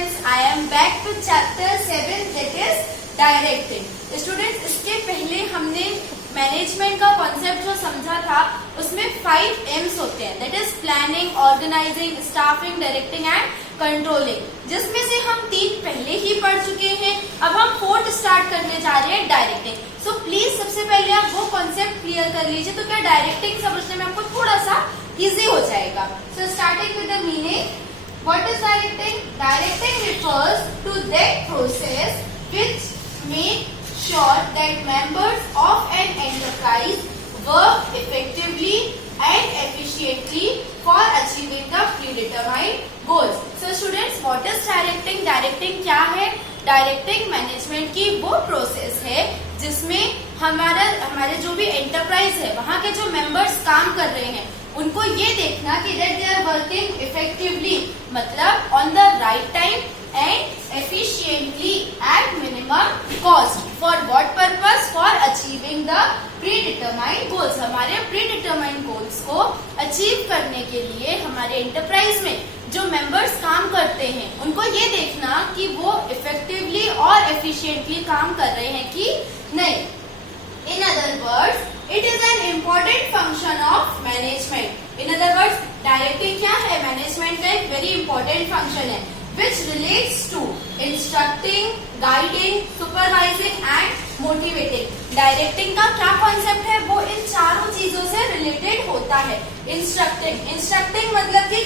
students, I am back to chapter 7 that is directing. Students, इसके पहले हमने management का कॉन्सेप्ट जो समझा था उसमें 5 M's होते हैं, that is planning, organising, staffing, directing and controlling, जिसमें से हम 3 पहले ही पढ़ चुके हैं. अब हम 4th स्टार्ट करने जा रहे हैं, डायरेक्टिंग. सो प्लीज सबसे पहले आप वो कॉन्सेप्ट क्लियर कर लीजिए तो क्या डायरेक्टिंग समझने में आपको थोड़ा सा इजी हो जाएगा. So starting with the meaning. What is directing? Directing refers to that process which make sure that members of an enterprise work effectively and efficiently for achieving the predetermined goals. So students, what is directing? Directing क्या है? Directing management की वो process है जिसमें हमारे जो भी enterprise है वहाँ के जो मेंबर्स काम कर रहे हैं उनको ये देखना कि that they are working effectively, मतलब on the right time and efficiently at minimum cost. For what purpose? For achieving the predetermined goals. हमारे प्रीडिटरमाइंड गोल्स को अचीव करने के लिए हमारे एंटरप्राइज में जो मेंबर्स काम करते हैं उनको ये देखना कि वो इफेक्टिवली और एफिशिएंटली काम कर रहे हैं कि नहीं. In other words, it is an important function of management. In other words, directing क्या है? मैनेजमेंट का एक very important function है which relates to instructing, guiding, supervising and motivating. Directing का क्या कॉन्सेप्ट है? वो इन चारों चीजों से रिलेटेड होता है. इंस्ट्रक्टिंग मतलब कि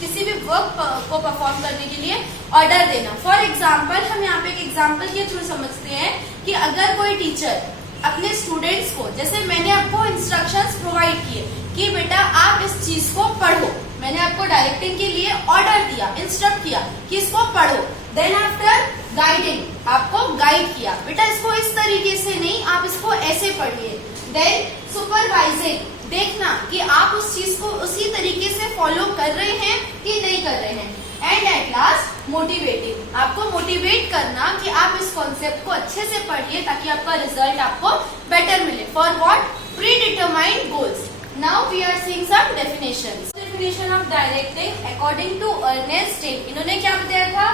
किसी भी वर्क को परफॉर्म करने के लिए ऑर्डर देना. फॉर एग्जाम्पल, हम यहाँ पे एक एग्जाम्पल के थ्रू समझते हैं कि अगर कोई टीचर अपने स्टूडेंट्स को, जैसे मैंने आपको इंस्ट्रक्शंस प्रोवाइड किए कि बेटा आप इस चीज को पढ़ो, मैंने आपको डायरेक्टिंग के लिए ऑर्डर दिया, इंस्ट्रक्ट किया कि इसको पढ़ो. देन आफ्टर गाइडिंग, आपको गाइड किया, बेटा इसको इस तरीके से नहीं, आप इसको ऐसे पढ़िए. देन सुपरवाइजिंग, देखना कि आप उस चीज को उसी तरीके से फॉलो कर रहे हैं कि नहीं कर रहे हैं. एंड एट लास्ट मोटिवेटिंग, आपको मोटिवेट करना कि आप इस कॉन्सेप्ट को अच्छे से पढ़िए ताकि आपका रिजल्ट आपको बेटर मिले. For what? Predetermined goals. Now we are seeing some definitions. Definition of directing according to Ernest स्टेट. इन्होंने क्या बताया था?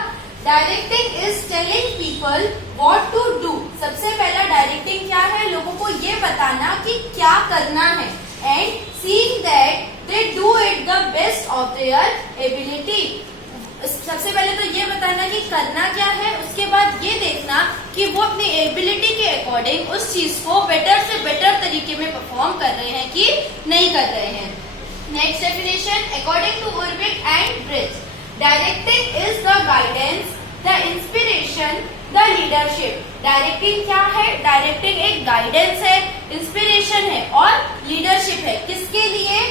Directing is telling people what to do. सबसे पहला डायरेक्टिंग क्या है? लोगों को ये बताना कि क्या करना है and seeing that they do it the best of their ability. सबसे पहले तो ये बताना कि करना क्या है, उसके बाद ये देखना कि वो अपनी एबिलिटी के अकॉर्डिंग उस चीज को बेटर से बेटर तरीके में परफॉर्म कर रहे हैं कि नहीं कर रहे हैं. Next definition according to Urwick and Brech. Directing is the guidance, the inspiration, the leadership. Directing क्या है? डायरेक्टिंग एक गाइडेंस है, इंस्पिरेशन है और लीडरशिप है. किसके लिए?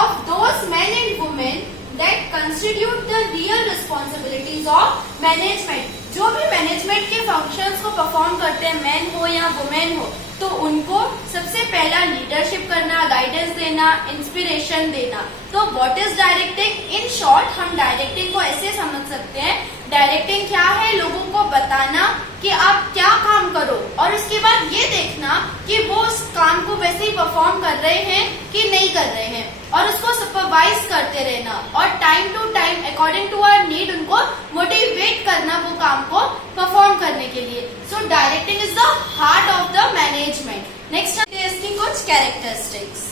Of those man and women that constitute the real responsibilities of management. जो भी मैनेजमेंट के फंक्शंस को परफॉर्म करते हैं, मैन हो या वुमेन हो, तो उनको सबसे पहला लीडरशिप करना, गाइडेंस देना, इंस्पिरेशन देना. तो what is directing? In short हम डायरेक्टिंग को ऐसे समझ सकते हैं, डायरेक्टिंग क्या है? लोगों को बताना कि आप क्या काम करो और उसके बाद ये देखना कि वो उस काम को वैसे ही परफॉर्म कर रहे हैं कि नहीं कर रहे हैं और उसको सुपरवाइज करते रहना और time to time according to our need उनको मोटिवेट करना वो काम को परफॉर्म करने के लिए. So directing is the heart of the management. Next इसकी कुछ characteristics.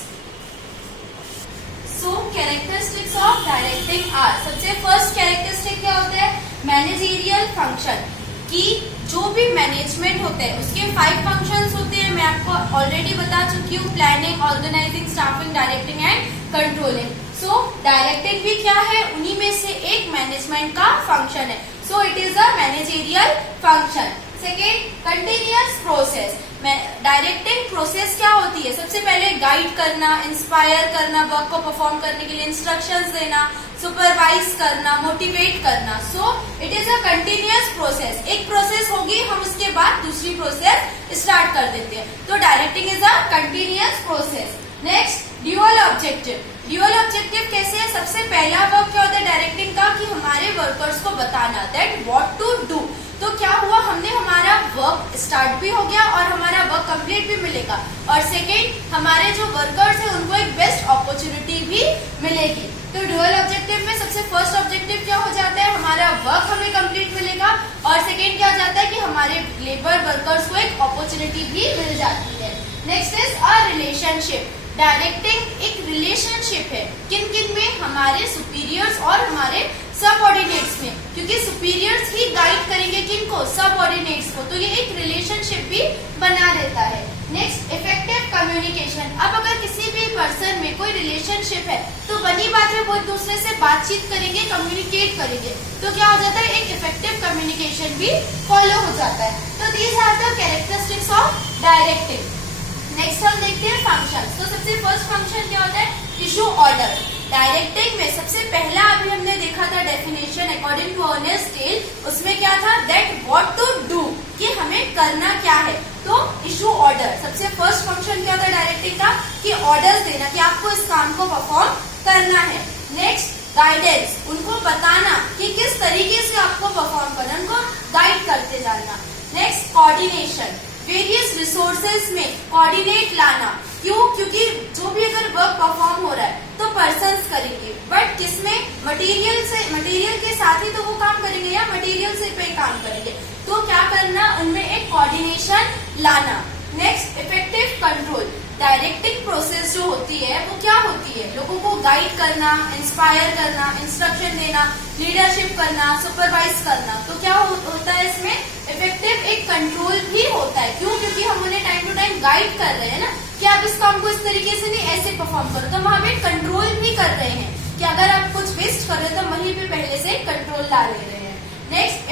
So characteristics of directing are. सबसे फर्स्ट कैरेक्टरिस्टिक क्या होता है? Managerial function. कि जो भी मैनेजमेंट होते हैं उसके 5 फंक्शंस होते हैं. मैं आपको ऑलरेडी बता चुकी हूँ, planning, organising, staffing, directing and controlling. So directing भी क्या है? उन्हीं में से एक मैनेजमेंट का फंक्शन है. So it is a managerial function. Second, continuous process. Directing process क्या होती है? सबसे पहले गाइड करना, इंस्पायर करना, वर्क को परफॉर्म करने के लिए इंस्ट्रक्शंस देना, सुपरवाइज करना, मोटिवेट करना. So it is a continuous process. एक प्रोसेस होगी, हम उसके बाद दूसरी प्रोसेस स्टार्ट कर देते हैं. तो directing is a continuous process. Next, dual objective. Dual objective कैसे है? सबसे पहला वर्क क्या होता है डायरेक्टिंग का कि हमारे वर्कर्स को बताना दैट व्हाट टू डू. तो क्या हुआ? हमने हमारा वर्क स्टार्ट भी हो गया और हमारा वर्क कंप्लीट भी मिलेगा. और सेकेंड, हमारे जो वर्कर्स हैं उनको एक बेस्ट अपॉर्चुनिटी भी मिलेगी. तो ड्यूअल ऑब्जेक्टिव में सबसे फर्स्ट ऑब्जेक्टिव क्या हो जाता है, हमारा वर्क हमें कंप्लीट मिलेगा, और सेकेंड क्या हो जाता है कि हमारे लेबर वर्कर्स को एक अपॉर्चुनिटी भी मिल जाती है। Next is a relationship. Directing एक रिलेशनशिप है, किन किन में, हमारे सुपीरियर्स और हमारे सबऑर्डिनेट्स में, क्योंकि सुपीरियर्स ही गाइड करेंगे किनको, सबऑर्डिनेट्स को, तो ये एक रिलेशनशिप भी बना देता है। Next effective communication. अब अगर किसी भी पर्सन में कोई रिलेशनशिप है तो बनी बात है वो एक दूसरे से बातचीत करेंगे, कम्युनिकेट करेंगे, तो क्या हो जाता है, एक इफेक्टिव कम्युनिकेशन भी फॉलो हो जाता है। तो these are the characteristics of directing. Next हम देखते हैं फंक्शन। तो सबसे फर्स्ट फंक्शन क्या होता है, इशू ऑर्डर। डायरेक्टिंग में सबसे पहला अभी हमने देखा था definition according to Ernest Dale, उसमें क्या था, दैट व्हाट टू डू, कि हमें करना क्या है। तो इशू ऑर्डर, सबसे फर्स्ट फंक्शन क्या होता है डायरेक्टिंग का, कि ऑर्डर्स देना कि आपको इस काम को परफॉर्म करना है। नेक्स्ट गाइडेंस, उनको बताना कि किस तरीके से आपको परफॉर्म करना, उनको गाइड करते जाना। नेक्स्ट कोऑर्डिनेशन, वेरियस रिसोर्सेज में कोऑर्डिनेट लाना। क्यों, क्योंकि जो भी अगर वर्क परफॉर्म हो रहा है तो पर्सन्स करेंगे, बट किसमें, मटेरियल से, मटेरियल के साथ ही तो वो काम करेंगे या मटेरियल से पे काम करेंगे, तो क्या करना, उनमें एक कोऑर्डिनेशन लाना। Next effective control. Directing process जो होती है वो क्या होती है, लोगों को गाइड करना, इंस्पायर करना, इंस्ट्रक्शन देना, लीडरशिप करना, सुपरवाइज करना। तो क्या होता है इसमें, इफेक्टिव एक कंट्रोल भी होता है। क्यों, क्योंकि हम उन्हें टाइम टू टाइम गाइड कर रहे हैं ना, कि आप इस काम को इस तरीके से नहीं, ऐसे परफॉर्म करो, तो हम वहां पे कंट्रोल भी कर रहे हैं कि अगर आप कुछ वेस्ट कर रहे हो तो वहीं पे पहले से कंट्रोल ला ले रहे हैं। Next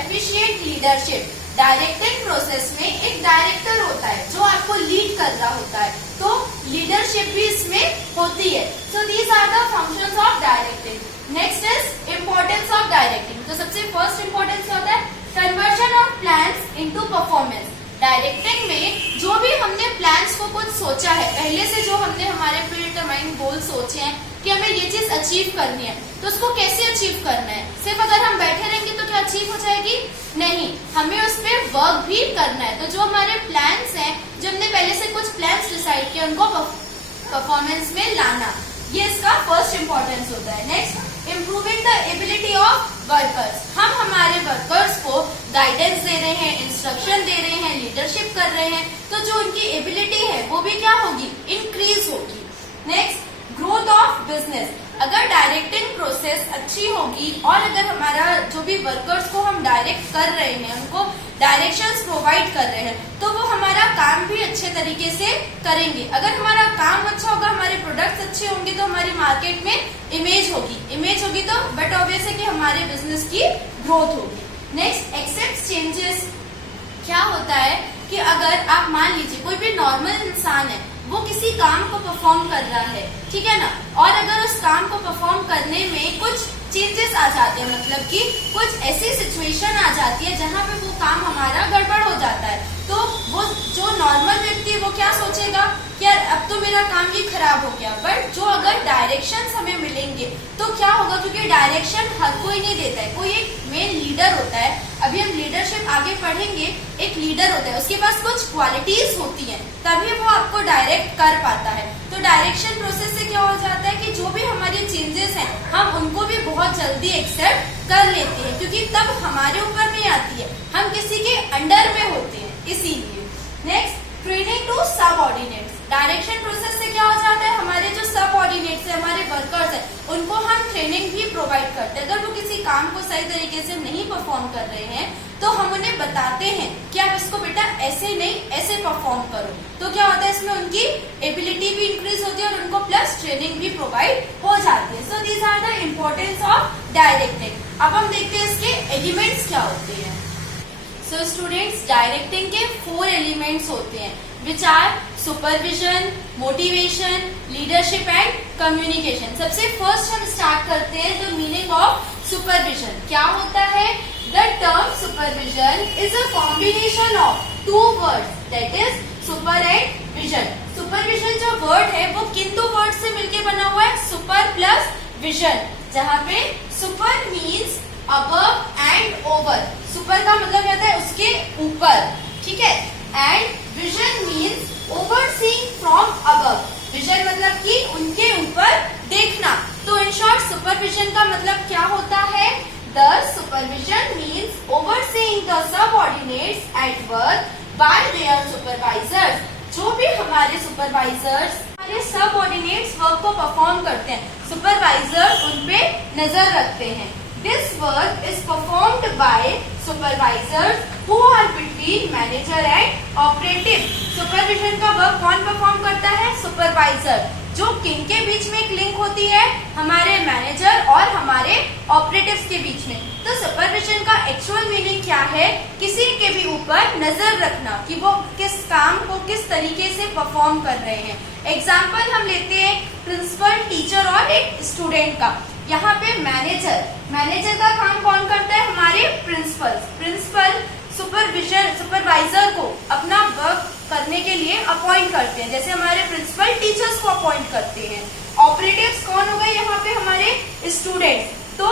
efficient leadership. Directing process में एक डायरेक्टर होता है जो आपको लीड कर रहा होता है, तो लीडरशिप भी इसमें होती है। So these are the functions of directing. Next is importance of directing. तो सबसे फर्स्ट इम्पोर्टेंस क्या होता है, conversion of plans into performance. Directing में जो भी हमने प्लान्स को कुछ सोचा है, पहले से जो हमने हमारे प्री डिटरमाइंड गोल सोचे हैं कि हमें ये चीज अचीव करनी है, तो उसको कैसे अचीव करना है। सिर्फ अगर हम बैठे रहेंगे तो क्या अचीव हो जाएगी, नहीं, हमें उस पर वर्क भी करना है। तो जो हमारे प्लान्स हैं, जो हमने पहले से कुछ प्लान्स डिसाइड किए, उनको परफॉर्मेंस में लाना, ये इसका फर्स्ट इंपॉर्टेंस होता है। Next improving the ability of workers. हम हमारे वर्कर्स को गाइडेंस दे रहे हैं, इंस्ट्रक्शन दे रहे हैं, लीडरशिप कर रहे हैं, तो जो उनकी एबिलिटी है वो भी क्या होगी, इंक्रीज होगी। Next growth of business. अगर डायरेक्टिंग प्रोसेस अच्छी होगी और अगर हमारा जो भी वर्कर्स को हम डायरेक्ट कर रहे हैं, उनको डायरेक्शंस प्रोवाइड कर रहे हैं, तो वो हमारा काम भी अच्छे तरीके से करेंगे। अगर हमारा काम अच्छा होगा, हमारे प्रोडक्ट्स अच्छे होंगे, तो हमारी मार्केट में इमेज होगी तो बट ऑब्वियस है कि हमारे बिजनेस की ग्रोथ होगी। Next accept changes. क्या होता है कि अगर आप मान लीजिए कोई भी नॉर्मल इंसान है, वो किसी काम को परफॉर्म कर रहा है, ठीक है ना, और अगर उस काम को परफॉर्म करने में कुछ चेंजेस आ जाते हैं, मतलब कि कुछ ऐसी सिचुएशन आ जाती है जहाँ पे वो काम हमारा गड़बड़ हो जाता है, तो वो जो नॉर्मल व्यक्ति है वो क्या सोचेगा कि यार अब तो मेरा काम ही खराब हो गया। बट जो अगर डायरेक्शंस हमें मिलेंगे तो क्या होगा, क्योंकि डायरेक्शन हर कोई नहीं देता है, कोई एक मेन लीडर होता है। अभी हम लीडरशिप आगे पढ़ेंगे, एक लीडर होता है, उसके पास कुछ क्वालिटीज होती हैं, तभी वो आपको डायरेक्ट कर पाता है। तो डायरेक्शन प्रोसेस से क्या हो जाता है कि जो भी हमारे चेंजेस हैं, हम उनको भी बहुत जल्दी एक्सेप्ट कर लेते हैं, क्योंकि तब हमारे ऊपर नहीं आती है, हम किसी के अंडर में होते हैं, इसीलिए। Next training to subordinates. Direction process से क्या हो जाता है, हमारे जो सबऑर्डिनेट्स है, हमारे वर्कर्स है, उनको हम ट्रेनिंग भी प्रोवाइड करते हैं। अगर वो किसी काम को सही तरीके से नहीं परफॉर्म कर रहे हैं तो हम उन्हें बताते हैं कि आप इसको बेटा ऐसे नहीं ऐसे परफॉर्म करो, तो क्या होता है इसमें उनकी एबिलिटी भी इंक्रीज होती है और उनको प्लस ट्रेनिंग भी प्रोवाइड हो जाती है। So these are the importance of directing. अब हम देखते हैं इसके एलिमेंट्स क्या होते हैं। सो स्टूडेंट्स, डायरेक्टिंग के 4 एलिमेंट्स होते हैं, which are supervision, motivation, leadership and communication. सबसे फर्स्ट हम स्टार्ट करते हैं द मीनिंग ऑफ सुपरविजन। क्या होता है, the term supervision is a combination of 2 words, that is super and vision. Supervision जो वर्ड है वो किन 2 वर्ड से मिलकर बना हुआ है, सुपर प्लस विजन, जहाँ पे super means above and over. Super का मतलब कहता है उसके ऊपर, ठीक है, and vision means overseeing from above. Vision मतलब कि उनके ऊपर देखना, तो इन शॉर्ट सुपरविजन का मतलब क्या होता है? The supervision means overseeing the subordinates at work by there supervisors. जो भी हमारे सुपरवाइजर्स हमारे सबऑर्डिनेट्स वर्क को परफॉर्म करते हैं, सुपरवाइजर्स उन पे नजर रखते हैं। This work is performed by supervisors who are between manager and operative. Supervision का वर्क कौन परफॉर्म करता है? सुपरवाइजर। जो किनके बीच में एक लिंक होती है? हमारे मैनेजर और हमारे ऑपरेटिव्स के बीच में। तो सुपरविजन का एक्चुअल मीनिंग क्या है? किसी के भी ऊपर नजर रखना कि वो किस काम को किस तरीके से परफॉर्म कर रहे हैं। एग्जाम्पल हम लेते हैं प्रिंसिपल, टीचर और एक स्टूडेंट का। यहाँ पे मैनेजर का काम कौन करता है? हमारे प्रिंसिपल सुपरवाइजर को अपना वर्क करने के लिए अपॉइंट करते हैं, जैसे हमारे प्रिंसिपल टीचर्स को अपॉइंट करते हैं। ऑपरेटिव्स कौन हो गए यहाँ पे? हमारे स्टूडेंट्स। तो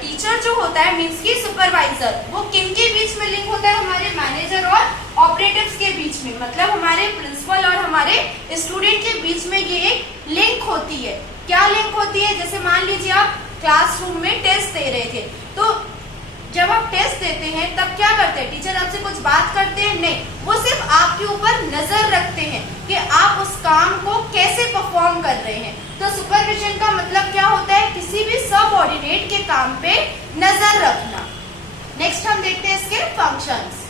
टीचर जो होता है मीन्स की सुपरवाइजर, वो किनके बीच में लिंक होता है? हमारे मैनेजर और ऑपरेटिव्स के बीच में। मतलब हमारे प्रिंसिपल और हमारे स्टूडेंट के बीच में ये एक लिंक होती है। क्या लिंक होती है? जैसे मान लीजिए आप क्लासरूम में टेस्ट दे रहे थे, तो जब आप टेस्ट देते हैं तब क्या करते हैं? टीचर आपसे कुछ बात करते हैं? नहीं, वो सिर्फ आपके ऊपर नजर रखते हैं कि आप उस काम को कैसे परफॉर्म कर रहे हैं। तो सुपरविजन का मतलब क्या होता है? किसी भी सबऑर्डिनेट के काम पे नजर रखना। नेक्स्ट हम देखते हैं इसके फंक्शंस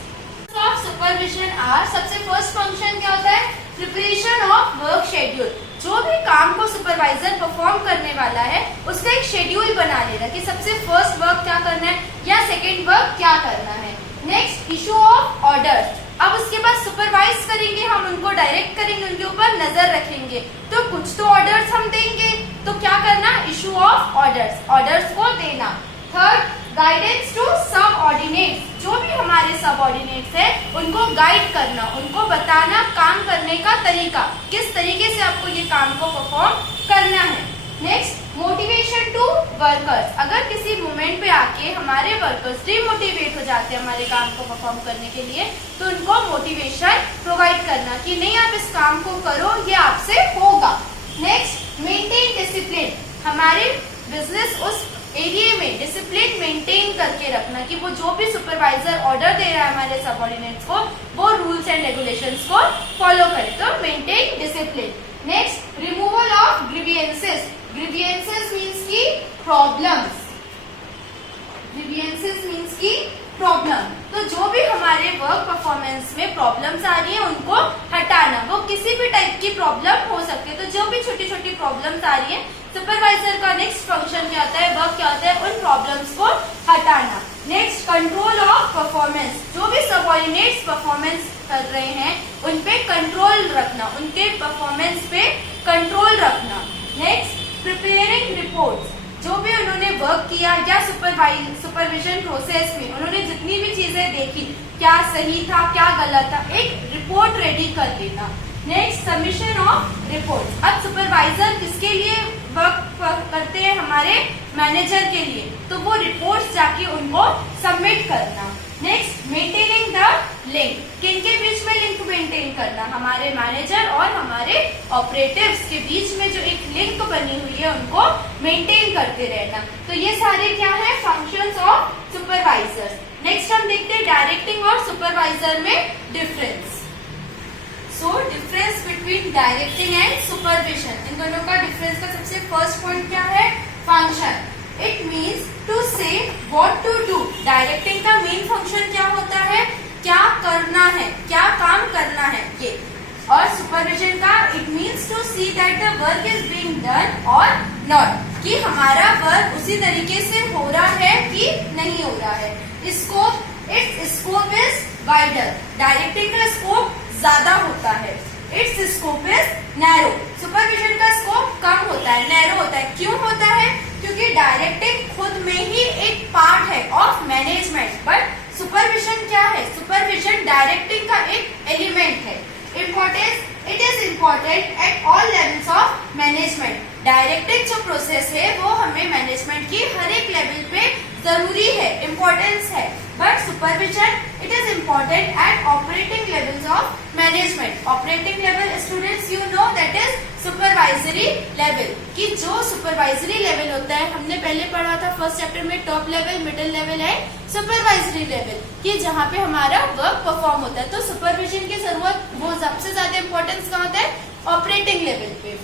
ऑफ सुपरविजन आर। सबसे फर्स्ट फंक्शन क्या होता है? Preparation of work schedule. जो भी काम को सुपरवाइजर परफॉर्म करने वाला है उसका एक शेड्यूल बना लेना कि सबसे फर्स्ट वर्क क्या करना है या सेकेंड वर्क क्या करना है। Next issue of orders. अब उसके बाद सुपरवाइज करेंगे, हम उनको डायरेक्ट करेंगे, उनके ऊपर नजर रखेंगे। तो कुछ तो ऑर्डर्स हम देंगे, तो क्या करना? इशू ऑफ ऑर्डर्स को देना। Third guidance to subordinates. जो भी हमारे सबऑर्डिनेट्स है उनको गाइड करना, उनको बताना काम करने का तरीका, किस तरीके से आपको ये काम को परफॉर्म करना है। Next motivation to workers. अगर किसी मोमेंट पे आके हमारे वर्कर्स डिमोटिवेट हो जाते हैं हमारे काम को परफॉर्म करने के लिए, तो उनको मोटिवेशन प्रोवाइड करना कि नहीं आप इस काम को करो, ये आपसे होगा। Next maintain discipline. हमारे बिजनेस उस एरिया में डिसिप्लिन मेंटेन करके रखना कि वो जो भी सुपरवाइजर ऑर्डर दे रहा है हमारे सबऑर्डिनेट्स को, वो रूल्स एंड रेगुलेशंस को फॉलो करे। तो maintain discipline. Next removal of grievances. Grievances means की प्रॉब्लम्स। ग्रीवियंसेस मीन्स की प्रॉब्लम। तो जो भी हमारे वर्क परफॉर्मेंस में प्रॉब्लम्स आ रही है उनको हटाना। वो किसी भी टाइप की प्रॉब्लम हो सकती है। तो जो भी छोटी छोटी प्रॉब्लम्स आ रही है, सुपरवाइजर का नेक्स्ट फंक्शन क्या होता है, वर्क क्या होता है? उन प्रॉब्लम्स को हटाना। Next control of performance. जो भी सबऑर्डिनेट्स परफॉर्मेंस कर रहे हैं उन पे कंट्रोल रखना, उनके परफॉर्मेंस पे कंट्रोल रखना। Next preparing reports. जो भी उन्होंने वर्क किया या सुपरविजन प्रोसेस में उन्होंने जितनी भी चीजें देखी, क्या सही था क्या गलत था, एक रिपोर्ट रेडी कर देना। Next submission of report. अब सुपरवाइजर किसके लिए वर्क करते हैं? हमारे मैनेजर के लिए। तो वो रिपोर्ट्स जाके उनको सबमिट करना। Next maintaining the link. किनके बीच में लिंक मेंटेन करना? हमारे मैनेजर और हमारे ऑपरेटिव्स के बीच में जो एक लिंक बनी हुई है उनको मेंटेन करते रहना। तो ये सारे क्या है? Functions of supervisor. नेक्स्ट हम देखते हैं डायरेक्टिंग और सुपरवाइजर में difference. So difference between directing and supervision. इन दोनों का डिफरेंस का सबसे फर्स्ट पॉइंट क्या है? Function. It means to say what to do. Directing का मेन फंक्शन क्या होता है? क्या करना है, क्या काम करना है ये। और सुपरविजन का it means to see that the work is being done और नॉट, कि हमारा वर्क उसी तरीके से हो रहा है कि नहीं हो रहा है। Scope, it's scope is wider. Directing का स्कोप ज्यादा होता है, it's scope is narrow. Supervision का स्कोप कम होता है, नैरो होता है। क्यों होता है? क्योंकि डायरेक्टिंग खुद में ही एक पार्ट है ऑफ मैनेजमेंट, बट सुपरविजन क्या है? सुपरविजन डायरेक्टिंग का एक एलिमेंट है। Importance, it is important at all levels of management. Directing जो प्रोसेस है वो हमें मैनेजमेंट की हर एक लेवल पे जरूरी है, इम्पोर्टेंस है। But supervision, it is important at operating levels of management. Operating level, students, you know that is supervisory level. कि जो supervisory level होता है, हमने पहले पढ़ा था फर्स्ट चैप्टर में, टॉप लेवल, मिडिल लेवल है सुपरवाइजरी लेवल, कि जहाँ पे हमारा वर्क परफॉर्म होता है. तो सुपरविजन की जरूरत वो सबसे ज्यादा इंपॉर्टेंस कहाँ होता है? ऑपरेटिंग लेवल पे.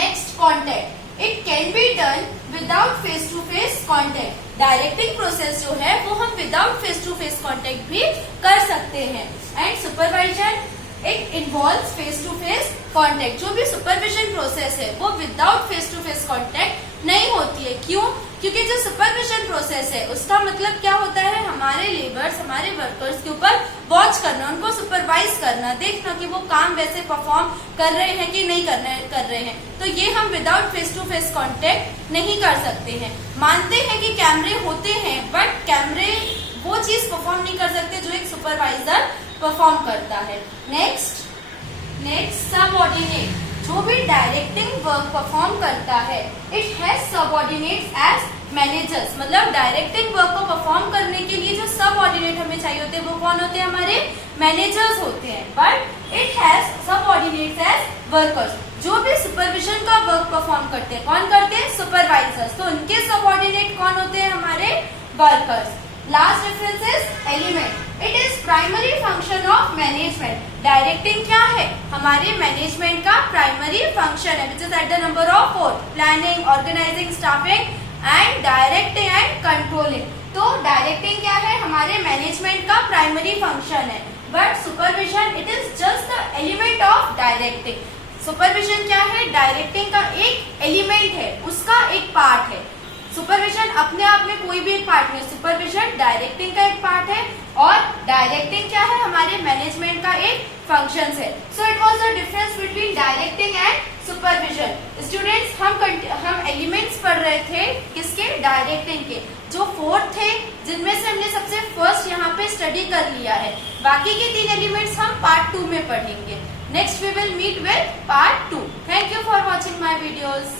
Next, contact. It can be done without face to face contact. Directing process जो है वो हम without face to face contact भी कर सकते हैं. And supervision, it involves face to face contact. जो भी सुपरविजन प्रोसेस है वो without face to face contact नहीं होती है. क्यों? क्योंकि जो सुपरविजन प्रोसेस है उसका मतलब क्या होता है? हमारे लेबर्स, हमारे वर्कर्स के ऊपर वॉच करना, उनको सुपरवाइज करना, देखना कि वो काम वैसे परफॉर्म कर रहे हैं कि नहीं कर रहे हैं. तो ये हम without face to face contact नहीं कर सकते हैं. मानते हैं कि कैमरे होते हैं, बट कैमरे वो चीज परफॉर्म नहीं कर सकते जो एक सुपरवाइजर परफॉर्म करता है. Next, subordinate. जो भी डायरेक्टिंग वर्क परफॉर्म करता है, it has subordinates as managers. मतलब डायरेक्टिंग वर्क को परफॉर्म करने के लिए जो सबऑर्डिनेट हमें चाहिए होते हैं वो कौन होते हैं? हमारे मैनेजर्स होते हैं. But it has subordinates as workers. जो भी सुपरविजन का वर्क परफॉर्म करते हैं, कौन करते हैं? सुपरवाइजर्स. तो उनके सबऑर्डिनेट कौन होते हैं? हमारे workers. Last difference is element. It is primary function of management. Directing क्या है? हमारे मैनेजमेंट का प्राइमरी फंक्शन है, which is at the number of 4. Planning, organising, staffing and directing and controlling. तो डायरेक्टिंग क्या है? हमारे मैनेजमेंट का प्राइमरी फंक्शन है. But supervision, it is just the element of directing. Supervision क्या है? डायरेक्टिंग का एक एलिमेंट है, उसका एक पार्ट है. सुपरविजन अपने आप में कोई भी एक पार्ट नहीं. सुपरविजन डायरेक्टिंग का एक पार्ट है, और डायरेक्टिंग क्या है? हमारे मैनेजमेंट का एक फंक्शन है. So it was the difference between directing and supervision. Students, हम एलिमेंट्स पढ़ रहे थे किसके? डायरेक्टिंग के. जो 4 थे, जिनमें से हमने सबसे फर्स्ट यहाँ पे स्टडी कर लिया है. बाकी के 3 एलिमेंट्स हम पार्ट 2 में पढ़ेंगे. Next we will meet with part 2. Thank you for watching my videos.